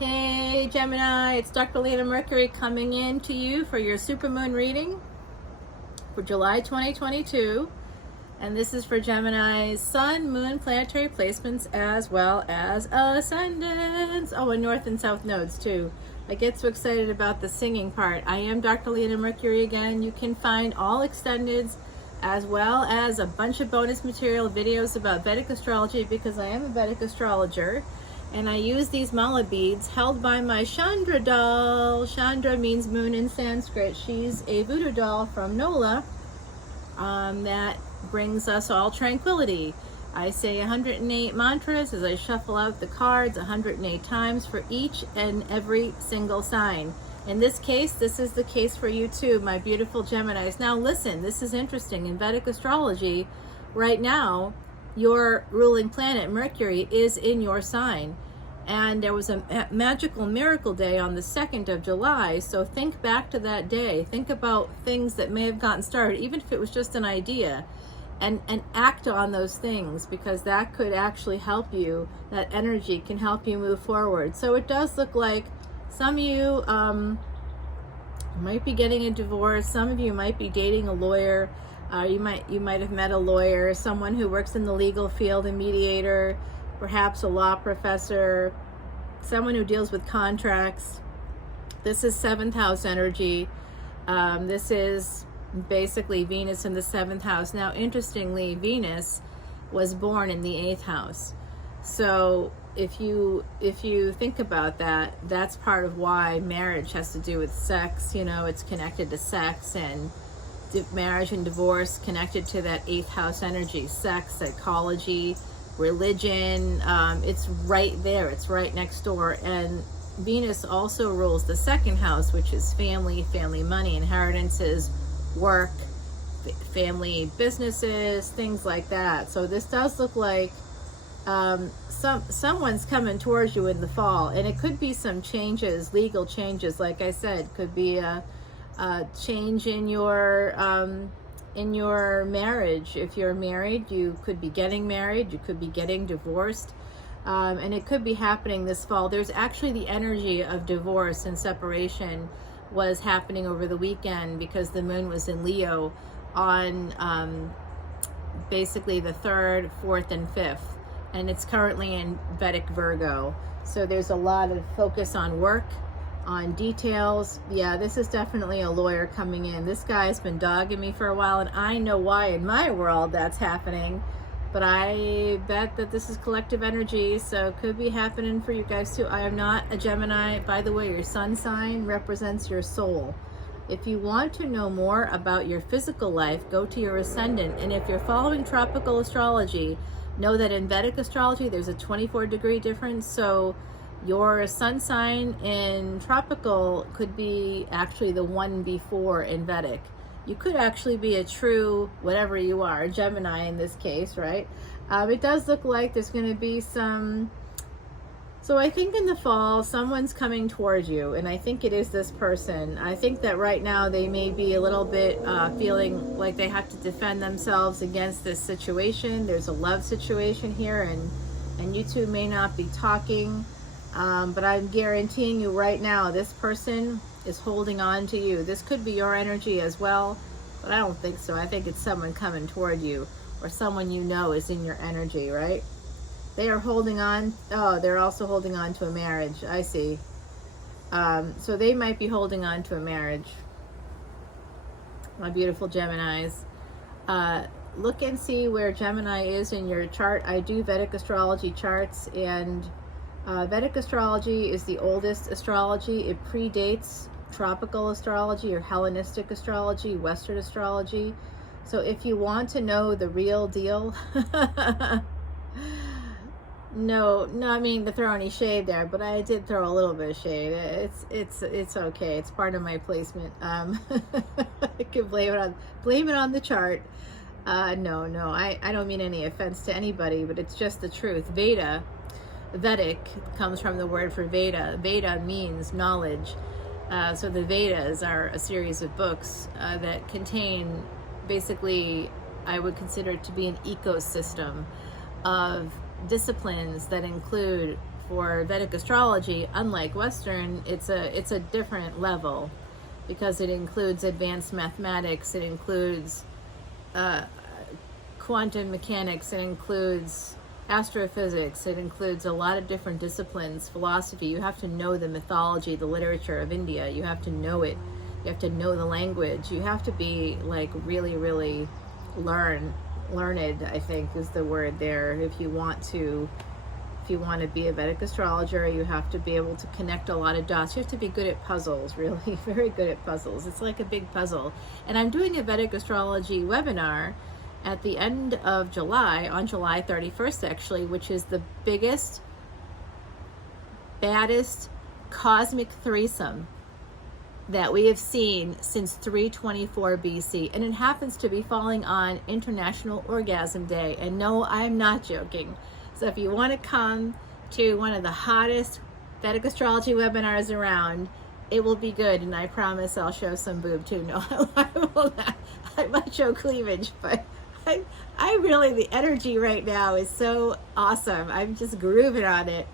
Hey Gemini, it's Dr. Leona Mercury coming in to you for your supermoon reading for July 2022. And this is for Gemini's sun, moon, planetary placements, as well as ascendants. Oh, and north and south nodes too. I get so excited about the singing part. I am Dr. Leona Mercury again. You can find all extendeds as well as a bunch of bonus material videos about Vedic astrology because I am a Vedic astrologer. And I use these mala beads held by my Chandra doll. Chandra means moon in Sanskrit. She's a voodoo doll from Nola that brings us all tranquility. I say 108 mantras as I shuffle out the cards 108 times for each and every single sign. In this case, this is the case for you too, my beautiful Geminis. Now listen, this is interesting. In Vedic astrology, right now, your ruling planet, Mercury, is in your sign. And there was a magical miracle day on the 2nd of July. So think back to that day. Think about things that may have gotten started, even if it was just an idea, and act on those things, because that could actually help you. That energy can help you move forward. So it does look like some of you might be getting a divorce. Some of you might be dating a lawyer. You might have met a lawyer, someone who works in the legal field, a mediator, perhaps a law professor, someone who deals with contracts. This is 7th house energy. This is basically Venus in the 7th house. Now, interestingly, Venus was born in the 8th house. So if you think about that, that's part of why marriage has to do with sex. You know, it's connected to sex, and marriage and divorce connected to that 8th house energy, sex, psychology, religion. It's right there, it's right next door. And Venus also rules the 2nd house, which is family money, inheritances, work, family businesses, things like that. So this does look like someone's coming towards you in the fall, and it could be some changes, legal changes. Like I said, could be a change in your marriage. If you're married, you could be getting married, you could be getting divorced, and it could be happening this fall. There's actually the energy of divorce and separation was happening over the weekend because the moon was in Leo on basically the 3rd, 4th, and 5th, and it's currently in Vedic Virgo. So there's a lot of focus on work, on details. Yeah, this is definitely a lawyer coming in. This guy's been dogging me for a while, and I know why in my world that's happening, but I bet that this is collective energy, so it could be happening for you guys too. I am not a Gemini. By the way, your sun sign represents your soul. If you want to know more about your physical life, go to your ascendant. And if you're following tropical astrology, know that in Vedic astrology there's a 24-degree difference. So your sun sign in tropical could be actually the one before in Vedic. You could actually be a true, whatever you are, Gemini in this case, right? It does look like there's going to be some, so I think in the fall, someone's coming towards you, and I think it is this person. I think that right now they may be a little bit feeling like they have to defend themselves against this situation. There's a love situation here, and you two may not be talking. But I'm guaranteeing you right now, this person is holding on to you. This could be your energy as well, but I don't think so. I think it's someone coming toward you, or someone you know is in your energy, right? They are holding on. Oh, they're also holding on to a marriage. I see. So they might be holding on to a marriage. My beautiful Geminis. Look and see where Gemini is in your chart. I do Vedic astrology charts, and Vedic astrology is the oldest astrology. It predates tropical astrology or Hellenistic astrology, Western astrology. So if you want to know the real deal, no, I mean to throw any shade there, but I did throw a little bit of shade. It's okay. It's part of my placement. I can blame it on the chart. No, I don't mean any offense to anybody, but it's just the truth. Vedic comes from the word for Veda. Veda means knowledge. So the Vedas are a series of books that contain, basically, I would consider it to be an ecosystem of disciplines that include for Vedic astrology, unlike Western, it's a different level, because it includes advanced mathematics, it includes quantum mechanics, it includes astrophysics, it includes a lot of different disciplines, philosophy. You have to know the mythology, the literature of India. You have to know it. You have to know the language. You have to be like really, really learned, I think is the word there. If you want to be a Vedic astrologer, you have to be able to connect a lot of dots. You have to be good at puzzles, really, very good at puzzles. It's like a big puzzle. And I'm doing a Vedic astrology webinar at the end of July, on July 31st actually, which is the biggest, baddest cosmic threesome that we have seen since 324 BC. And it happens to be falling on International Orgasm Day. And no, I'm not joking. So if you want to come to one of the hottest Vedic astrology webinars around, it will be good. And I promise I'll show some boob too. No, I will not. I might show cleavage, but I really, the energy right now is so awesome. I'm just grooving on it.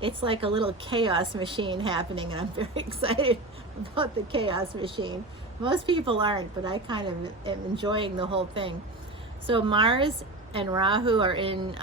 It's like a little chaos machine happening, and I'm very excited about the chaos machine. Most people aren't, but I kind of am enjoying the whole thing. So Mars and Rahu are in,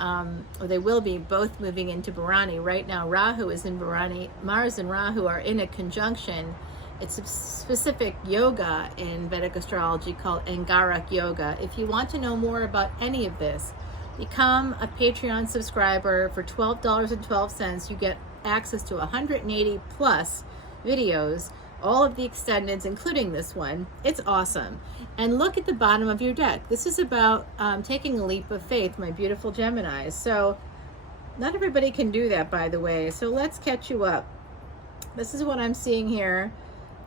or they will be both moving into Bharani. Right now, Rahu is in Bharani. Mars and Rahu are in a conjunction. It's a specific yoga in Vedic astrology called Angarak Yoga. If you want to know more about any of this, become a Patreon subscriber. For $12.12, you get access to 180 plus videos, all of the extendeds, including this one. It's awesome. And look at the bottom of your deck. This is about taking a leap of faith, my beautiful Geminis. So not everybody can do that, by the way. So let's catch you up. This is what I'm seeing here.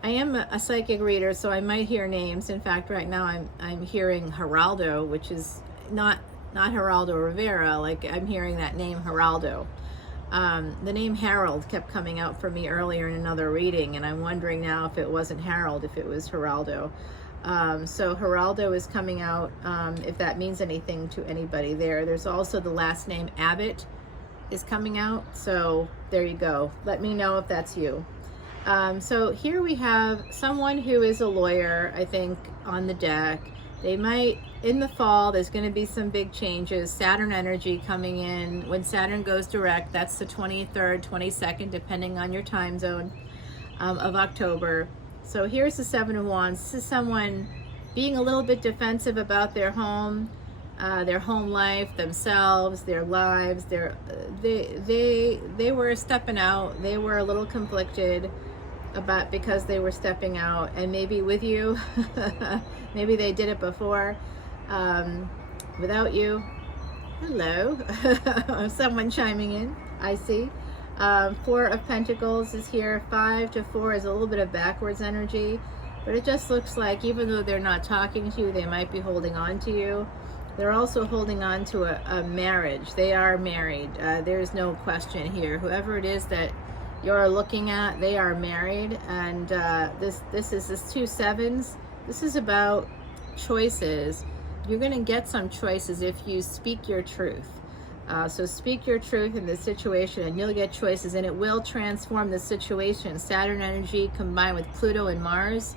I am a psychic reader, so I might hear names. In fact, right now I'm hearing Geraldo, which is not Geraldo Rivera. Like, I'm hearing that name Geraldo. The name Harold kept coming out for me earlier in another reading, and I'm wondering now if it wasn't Harold, if it was Geraldo. So Geraldo is coming out, if that means anything to anybody there. There's also the last name Abbott is coming out. So there you go. Let me know if that's you. So here we have someone who is a lawyer, I think, on the deck. They might, in the fall, there's going to be some big changes. Saturn energy coming in. When Saturn goes direct, that's the 23rd, 22nd, depending on your time zone, of October. So here's the Seven of Wands. This is someone being a little bit defensive about their home life, themselves, their lives. They were stepping out. They were a little conflicted because they were stepping out, and maybe with you. Maybe they did it before without you. Hello. Someone chiming in, I see. Four of Pentacles is here. 5 to 4 is a little bit of backwards energy, but it just looks like even though they're not talking to you, they might be holding on to you. They're also holding on to a marriage. They are married. There's no question here. Whoever it is that you're looking at, they are married. And this two sevens. This is about choices. You're going to get some choices if you speak your truth. So speak your truth in this situation, and you'll get choices, and it will transform the situation. Saturn energy combined with Pluto and Mars.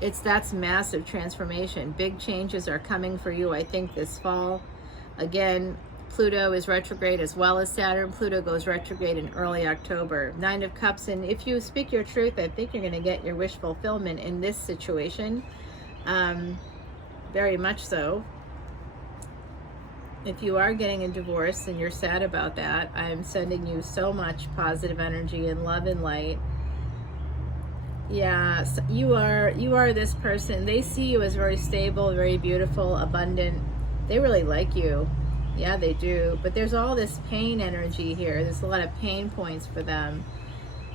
That's massive transformation. Big changes are coming for you, I think, this fall. Again, Pluto is retrograde as well as Saturn. Pluto goes retrograde in early October. 9 of Cups, and if you speak your truth, I think you're going to get your wish fulfillment in this situation. Very much so. If you are getting a divorce and you're sad about that, I'm sending you so much positive energy and love and light. Yeah, so you are this person. They see you as very stable, very beautiful, abundant. They really like you. Yeah, they do. But there's all this pain energy here. There's a lot of pain points for them.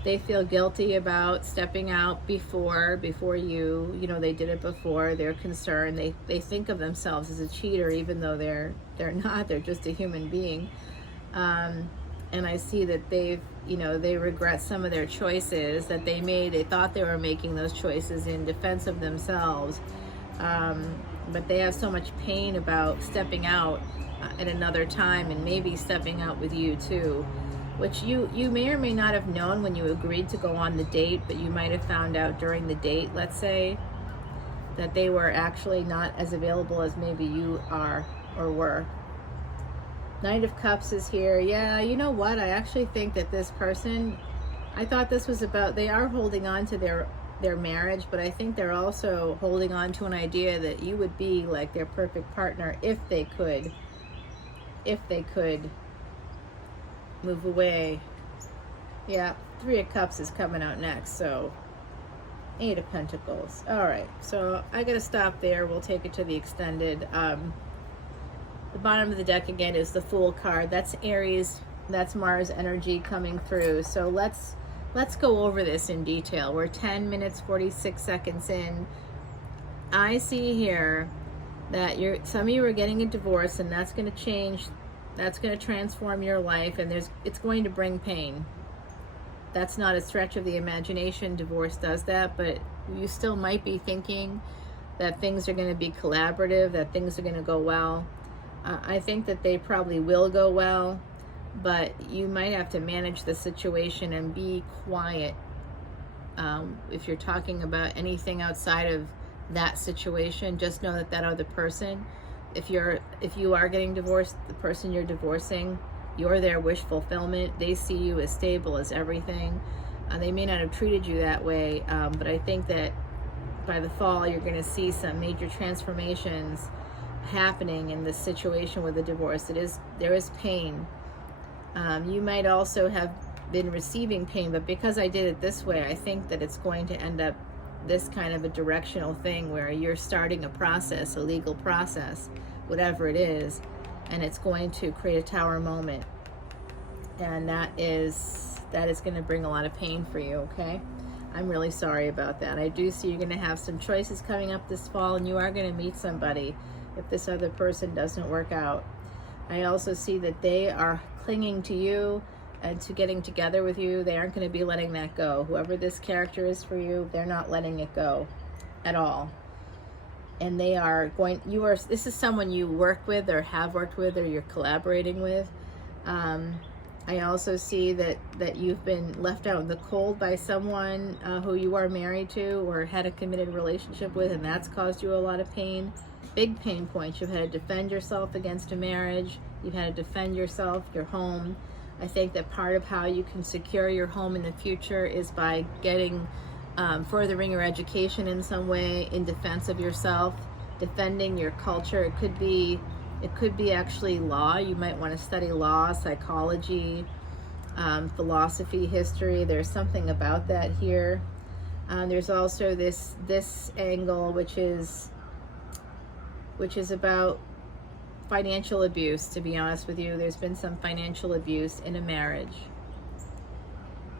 They feel guilty about stepping out before you. You know, they did it before. They're concerned. They think of themselves as a cheater, even though they're not. They're just a human being. And I see that they regret some of their choices that they made. They thought they were making those choices in defense of themselves. But they have so much pain about stepping out at another time, and maybe stepping out with you too. which you may or may not have known when you agreed to go on the date, but you might have found out during the date, let's say, that they were actually not as available as maybe you are or were. Knight of Cups is here. Yeah, you know what? I actually think that this person, I thought this was about, they are holding on to their marriage, but I think they're also holding on to an idea that you would be like their perfect partner if they could move away. Yeah, Three of Cups is coming out next, so Eight of Pentacles. All right, so I gotta stop there. We'll take it to the extended. The bottom of the deck again is the Fool card. That's Aries, that's Mars energy coming through. So let's go over this in detail. We're 10 minutes 46 seconds in. I see here that some of you are getting a divorce, and that's going to change, that's going to transform your life, and it's going to bring pain. That's not a stretch of the imagination. Divorce does that, but you still might be thinking that things are going to be collaborative, that things are going to go well. I think that they probably will go well, but you might have to manage the situation and be quiet. If you're talking about anything outside of that situation, just know that that other person, if you are getting divorced, the person you're divorcing, you're their wish fulfillment. They see you as stable as everything. They may not have treated you that way, but I think that by the fall you're going to see some major transformations happening in this situation with the divorce. There is pain. You might also have been receiving pain, but because I did it this way, I think that it's going to end up this kind of a directional thing where you're starting a process, a legal process, whatever it is, and it's going to create a tower moment, and that is going to bring a lot of pain for you. Okay, I'm really sorry about that. I do see you're going to have some choices coming up this fall, and you are going to meet somebody if this other person doesn't work out. I also see that they are clinging to you and to getting together with you. They aren't going to be letting that go. Whoever this character is for you, they're not letting it go at all. And they are going, this is someone you work with or have worked with or you're collaborating with. I also see that you've been left out in the cold by someone who you are married to or had a committed relationship with, and that's caused you a lot of pain. Big pain points. You've had to defend yourself against a marriage. You've had to defend yourself, your home. I think that part of how you can secure your home in the future is by getting, furthering your education in some way in defense of yourself, defending your culture. It could be actually law. You might want to study law, psychology, philosophy, history. There's something about that here. There's also this angle, which is about financial abuse. To be honest with you, there's been some financial abuse in a marriage.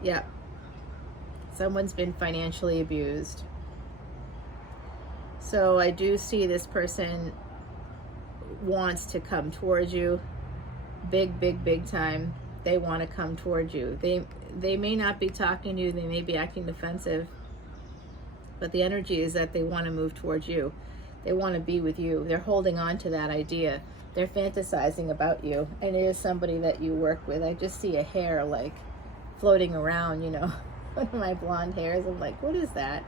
Yeah, someone's been financially abused. So I do see this person wants to come towards you, big time. They want to come towards you. They may not be talking to you, they may be acting defensive, but the energy is that they want to move towards you. They want to be with you. They're holding on to that idea. They're fantasizing about you, and it is somebody that you work with. I just see a hair like floating around, you know, one of my blonde hairs. I'm like, what is that?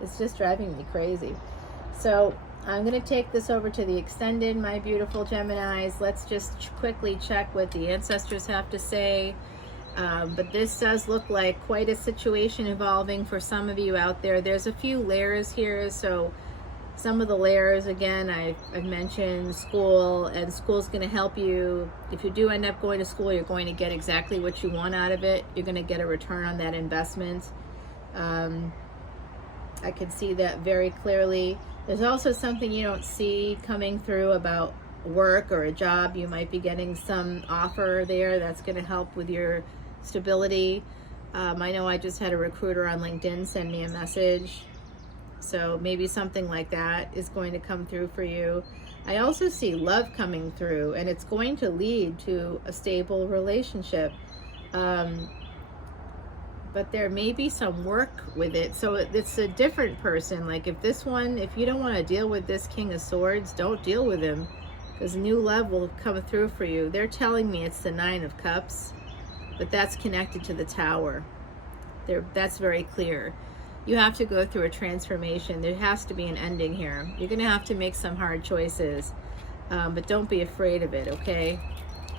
It's just driving me crazy. So I'm going to take this over to the extended, my beautiful Geminis. Let's just quickly check what the ancestors have to say. But this does look like quite a situation evolving for some of you out there. There's a few layers here, so some of the layers, again, I've mentioned school, and school's going to help you. If you do end up going to school, you're going to get exactly what you want out of it. You're going to get a return on that investment. I can see that very clearly. There's also something you don't see coming through about work or a job. You might be getting some offer there that's going to help with your stability. I know I just had a recruiter on LinkedIn send me a message. So maybe something like that is going to come through for you. I also see love coming through, and it's going to lead to a stable relationship. But there may be some work with it. So it's a different person. Like if you don't want to deal with this King of Swords, don't deal with him, because new love will come through for you. They're telling me it's the Nine of Cups. but that's connected to the tower. That's very clear. You have to go through a transformation. There has to be an ending here. You're going to have to make some hard choices, but don't be afraid of it, okay?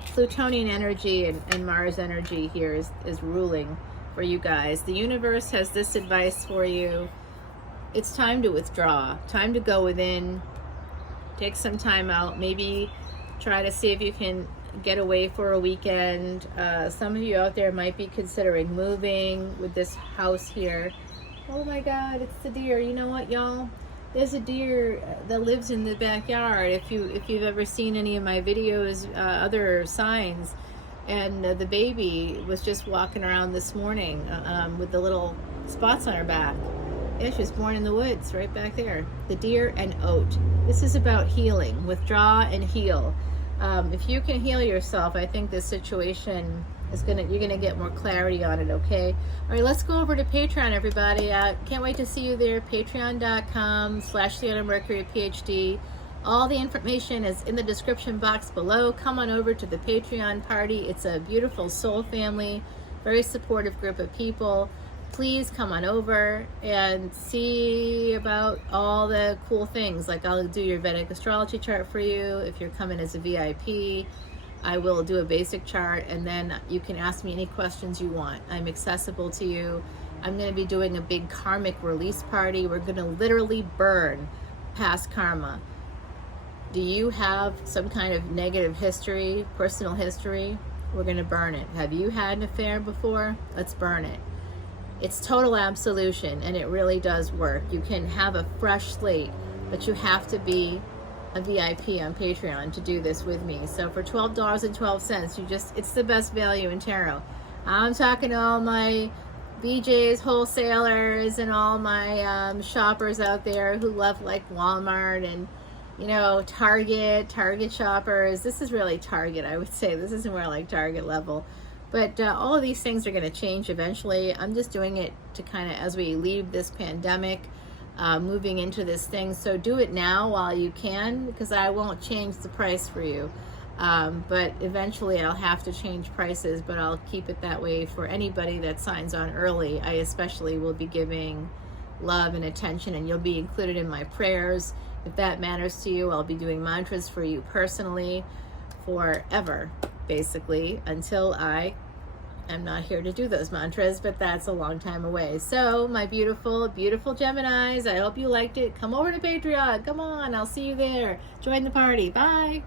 Plutonian energy and Mars energy here is ruling for you guys. The universe has this advice for you. It's time to withdraw, time to go within, take some time out, maybe try to see if you can get away for a weekend. Some of you out there might be considering moving with this house here. Oh my God, it's the deer. You know what, y'all? There's a deer that lives in the backyard. If you've ever seen any of my videos, other signs, and the baby was just walking around this morning with the little spots on her back. Yeah, she was born in the woods, right back there. The deer and oat. This is about healing. Withdraw and heal. If you can heal yourself, I think this situation is you're gonna get more clarity on it, okay? All right, let's go over to Patreon, everybody. Can't wait to see you there. Patreon.com/leonamercuryphd. All the information is in the description box below. Come on over to the Patreon party. It's a beautiful soul family, very supportive group of people. Please come on over and see about all the cool things. Like, I'll do your Vedic astrology chart for you. If you're coming as a VIP, I will do a basic chart, and then you can ask me any questions you want. I'm accessible to you. I'm going to be doing a big karmic release party. We're going to literally burn past karma. Do you have some kind of negative history, personal history? We're going to burn it. Have you had an affair before? Let's burn it. It's total absolution, and it really does work. You can have a fresh slate, but you have to be a VIP on Patreon to do this with me. So for $12.12, it's the best value in tarot. I'm talking to all my BJ's wholesalers and all my shoppers out there who love like Walmart and Target shoppers. This is really Target, I would say. This is more like Target level. But all of these things are going to change eventually. I'm just doing it to kind of, as we leave this pandemic, moving into this thing. So do it now while you can, because I won't change the price for you. But eventually I'll have to change prices, but I'll keep it that way for anybody that signs on early. I especially will be giving love and attention, and you'll be included in my prayers. If that matters to you, I'll be doing mantras for you personally forever, basically, until I am not here to do those mantras, but that's a long time away. So my beautiful, beautiful Geminis, I hope you liked it. Come over to Patreon. Come on, I'll see you there. Join the party. Bye.